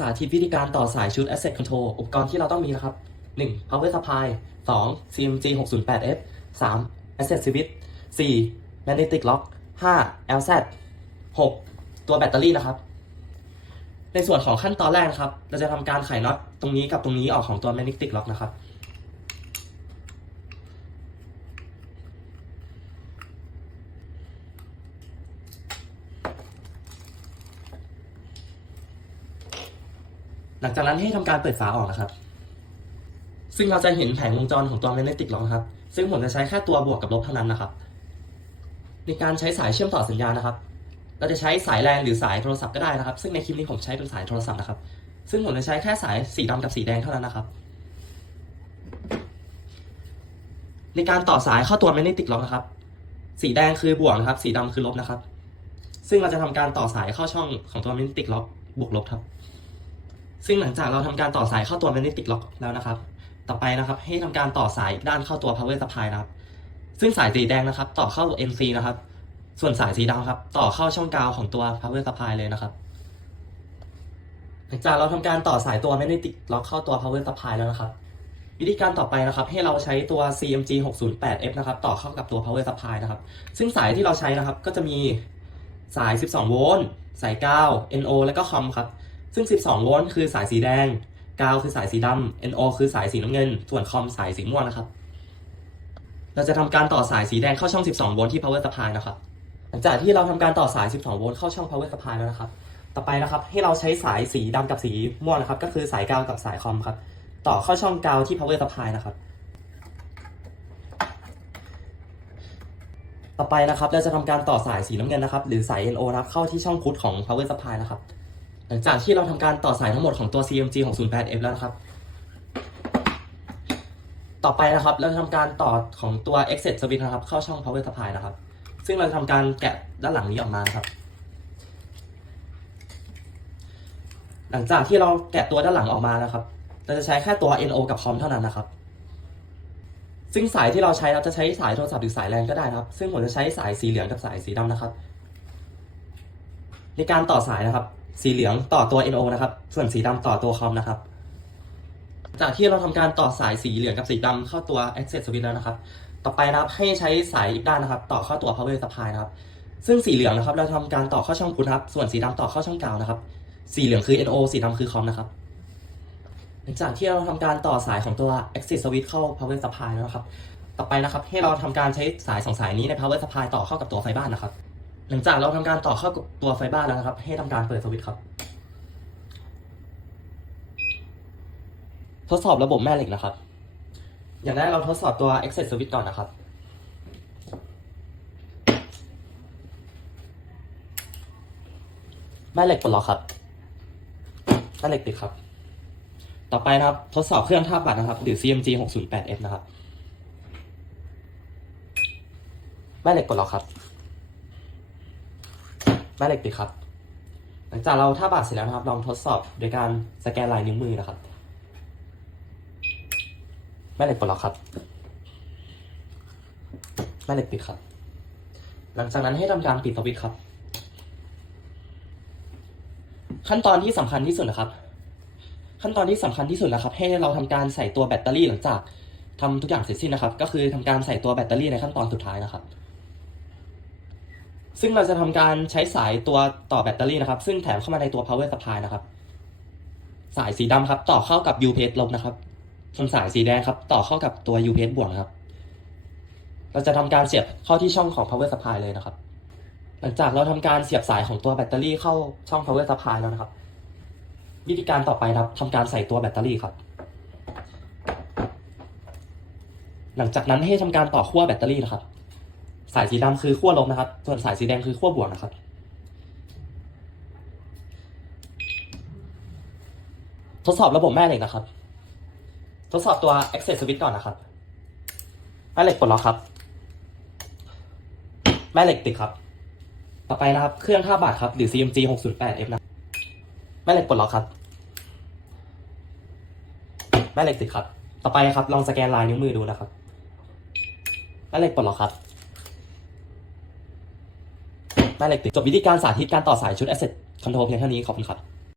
สาธิตวิธีการต่อสายชุด Asset Control อุปกรณ์ที่เราต้องมีนะครับ 1. Power Supply 2. CMG 608F 3. Asset Switch 4. Magnetic Lock 5. LZ 6. ตัวแบตเตอรี่นะครับ ในส่วนของขั้นตอนแรกนะครับ เราจะทำการไขน็อตตรงนี้กับตรงนี้ออกของตัว Magnetic Lock นะครับ หลังจากนั้นให้ทำการเปิดฝาออกนะครับ ซึ่งเราจะเห็นแผงวงจรของตัว Magnetic Lock นะครับ ซึ่งผมจะใช้แค่ตัวบวกกับลบเท่านั้นนะครับ ในการใช้สายเชื่อมต่อสัญญาณนะครับ เราจะใช้สายแรงหรือสายโทรศัพท์ก็ได้นะครับ ซึ่งในคลิปนี้ผมใช้เป็นสายโทรศัพท์นะครับ ซึ่งผมจะใช้แค่สายสีดำกับสีแดงเท่านั้นนะครับ ในการต่อสายเข้าตัว Magnetic Lock นะครับ สีแดงคือบวกนะครับ สีดำคือลบนะครับ ซึ่งเราจะทำการต่อสายเข้าช่องของตัว Magnetic Lock บวกลบครับ ซึ่งหลังจากเราทำการต่อสายเข้าตัว Magnetic Lock แล้วนะครับ ต่อไปนะครับให้ทำการต่อสายด้านเข้าตัว Power Supply นะครับ ซึ่งสายสีแดงนะครับ ต่อเข้า NC นะครับ ส่วนสายสีดำครับ ต่อเข้าช่องกาวของตัว Power Supply เลยนะครับ หลังจากเราทำการต่อสายตัว Magnetic Lock เข้าตัว Power Supply แล้วนะครับ วิธีการต่อไปนะครับ ให้เราใช้ตัว CMG 608F นะครับ ต่อเข้ากับตัว Power Supply นะครับ ซึ่งสายที่เราใช้นะครับก็จะมีสาย 12 โวลต์ สายกาว NO และก็คอมครับ ซึ่ง 12 โวลต์คือสายสีแดง กาวคือสายสีดำ NO คือสายสีน้ำเงิน ส่วนคอมสายสีม่วงนะครับ เราจะทำการต่อสายสีแดงเข้าช่อง 12 โวลต์ที่ power supply นะครับ หลังจากที่เราทำการต่อสาย 12 โวลต์เข้าช่อง power supply แล้วนะครับ ต่อไปนะครับให้เราใช้สายสีดำกับสีม่วงนะครับ ก็คือสายกาวกับสายคอมครับ ต่อเข้าช่องกาวที่ power supply นะครับต่อไปนะครับเราจะทำการต่อสายสีน้ำเงินนะครับ หรือสาย NO นะครับเข้าที่ช่องพุทของ power supply นะครับ หลังจากที่เราทำการต่อสายทั้งหมดของตัว CMG 608F แล้วนะครับ ต่อไปนะครับ เราจะทำการต่อของตัว exit switch นะครับ เข้าช่อง power supply นะครับ ซึ่งเราจะทำการแกะด้านหลังนี้ออกมาครับ หลังจากที่เราแกะตัวด้านหลังออกมานะครับ เราจะใช้แค่ตัว NO กับ COM เท่านั้นนะครับ ซึ่งสายที่เราใช้เราจะใช้สายโทรศัพท์หรือสายแลนก็ได้นะครับ ซึ่งผมจะใช้สายสีเหลืองกับสายสีดำนะครับ ในการต่อสายนะครับ สีเหลืองต่อตัว NO นะครับ ส่วนสีดำต่อตัว COM นะครับ จากที่เราทำการต่อสายสีเหลืองกับสีดำเข้าตัว access switch แล้วนะครับ ต่อไปนะครับให้ใช้สายอีกด้านนะครับ ต่อเข้าตัว power supply นะครับ ซึ่งสีเหลืองนะครับ เราทำการต่อเข้าช่องพุทครับ ส่วนสีดำต่อเข้าช่องกาวนะครับ สีเหลืองคือ NO สีดำคือ COM นะครับหลังจากที่เราทำการต่อสายของตัว access switch เข้า power supply แล้วนะครับ ต่อไปนะครับให้เราทำการใช้สายสองสายนี้ใน power supply ต่อเข้ากับตัวไฟบ้านนะครับ หลังจากเราทำการต่อเข้ากับตัวไฟบ้านแล้วนะครับ ให้ทำการเปิดสวิตช์ครับ ทดสอบระบบแม่เหล็กนะครับ อย่างแรกเราทดสอบตัว exit switch ก่อนนะครับแม่เหล็กปลดล็อกครับแม่เหล็กติดครับ ต่อไปนะครับ ทดสอบเครื่องท่าบบัตรนะครับ หรือ CMG 608F นะครับแม่เหล็กปลดล็อกครับ แม่เหล็กติดครับ หลังจากเราท่าบาดเสร็จแล้วนะครับ ลองทดสอบโดยการสแกนลายนิ้วมือนะครับ แม่เหล็กปลดล็อกครับ แม่เหล็กปิดครับ หลังจากนั้นให้ทำการปิดสวิตช์ครับ ขั้นตอนที่สำคัญที่สุดนะครับ ขั้นตอนที่สำคัญที่สุดนะครับ ให้เราทำการใส่ตัวแบตเตอรี่หลังจากทำทุกอย่างเสร็จสิ้นนะครับ ก็คือทำการใส่ตัวแบตเตอรี่ในขั้นตอนสุดท้ายนะครับ ซึ่งเราจะทำการใช้สายตัวต่อแบตเตอรี่นะครับ ซึ่งแถมเข้ามาในตัว power supply นะครับ สายสีดำครับต่อเข้ากับ UPS ลบนะครับส่วนสายสีแดงครับ ต่อเข้ากับตัว UPS บวกครับ เราจะทำการเสียบเข้าที่ช่องของ power supply เลยนะครับ หลังจากเราทำการเสียบสายของตัวแบตเตอรี่เข้าช่อง power supply แล้วนะครับ วิธีการต่อไปนะครับทำการใส่ตัวแบตเตอรี่ครับ หลังจากนั้นให้ทำการต่อขั้วแบตเตอรี่นะครับ สายสีดำคือขั้วลบนะครับ ส่วนสายสีแดงคือขั้วบวกนะครับ ทดสอบระบบแม่เหล็กนะครับ ทดสอบตัว access switch ก่อนนะครับ แม่เหล็กปลดล็อกครับ แม่เหล็กติดครับ ต่อไปนะครับ เครื่องท่าบาทครับ หรือ CMG 608F นะ แม่เหล็กปลดล็อกครับ แม่เหล็กติดครับ ต่อไปครับ ลองสแกนลายนิ้วมือดูนะครับ แม่เหล็กปลดล็อกครับ แม่เหล็กติดจบวิธีการสาธิตการต่อสายชุด Asset Control เพียงเท่านี้ขอบคุณครับ